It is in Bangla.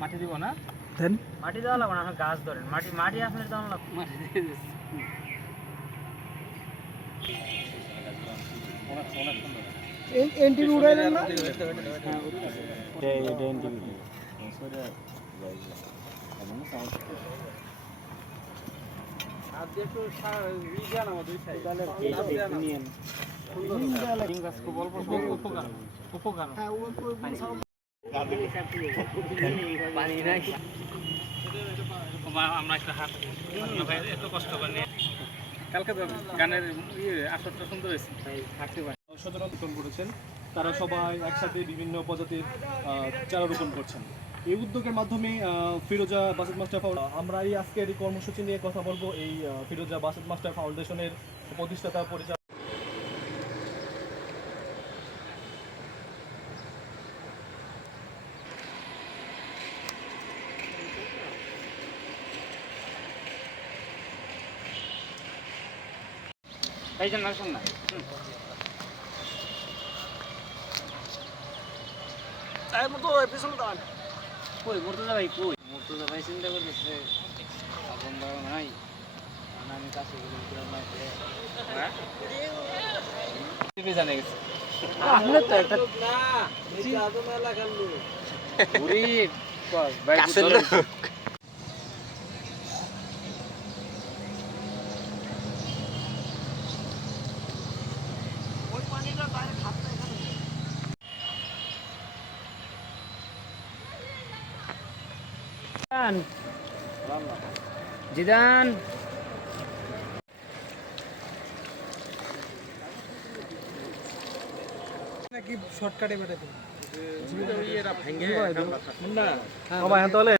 মাটি দিব না, দেন মাটি দেওয়া লাগবে না, গাছ ধরেন মাটি মাটি আসলে দেওয়া লাগবে, মাটি দিয়ে দিচ্ছি। এনটিভি উড়াইলেন না? উপকার আমরা একটা হাত এত কষ্ট করে নিয়ে কালকে তো গানের আসরটা সুন্দর হয়েছে, থাকতে পারে সচেতন করেছেন। তারা সবাই একসাথে বিভিন্ন প্রজাতির চারা রোপণ করছেন। এই উদ্যোগের মাধ্যমে ফিরোজা বাসেত মাস্টার আমরা এই আজকের এই কর্মসূচি নিয়ে কথা বলবো এই ফিরোজা বাসেত মাস্টার ফাউন্ডেশনের প্রতিষ্ঠাতা পরিচালক। এই জন্য আসুন না, কই মুর্তজা ভাই, কই মুর্তজা ভাই চিন্তা করতেছে আপন দাও নাই, আমি কাছে গেলে জানে গেছে আপনি তো একটা না জিজাদো মেলা কান্ডু পুরি ভাই ওই পানিটা বাইরে খাচ্ছে এখানে জিদান নাকি শর্টকাটে বেটা দেব জীবিত এরা ভেঙে না সবাই তাহলে